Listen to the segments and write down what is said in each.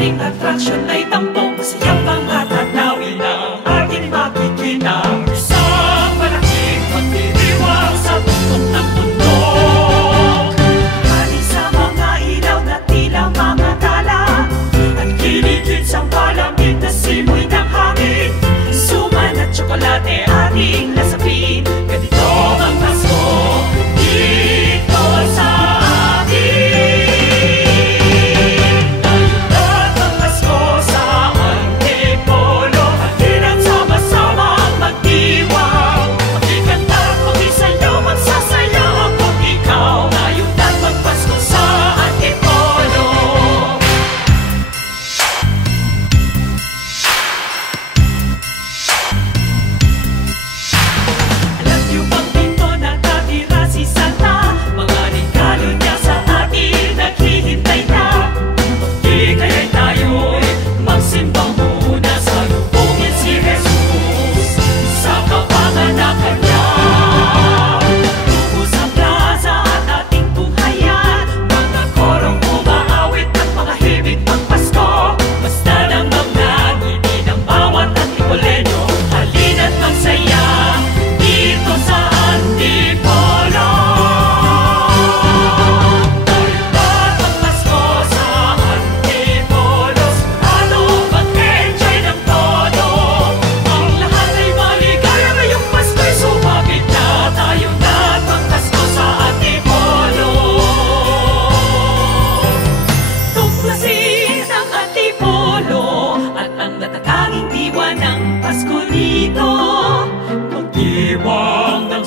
sari-saring atraksyon ay tampok. Masayang mga tatawin ang ating makikinang sa malaking pagdiriwang sa tuktok ng mundo. Haling sa mga ilaw na tila mga tala at kilikid sa palamig na simoy ng hangin. Suman at tsokolate ating nasapin. Ganito ang Pasko dito sa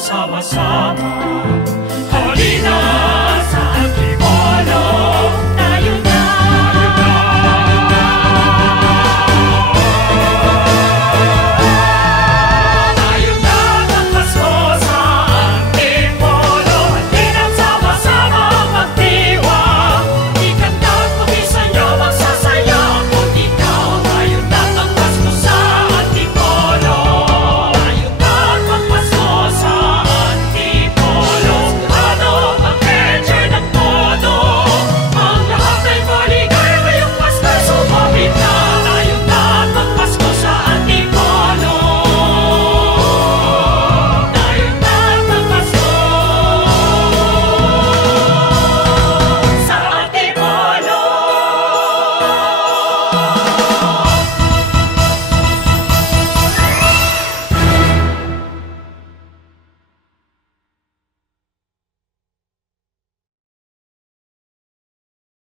sama-sama.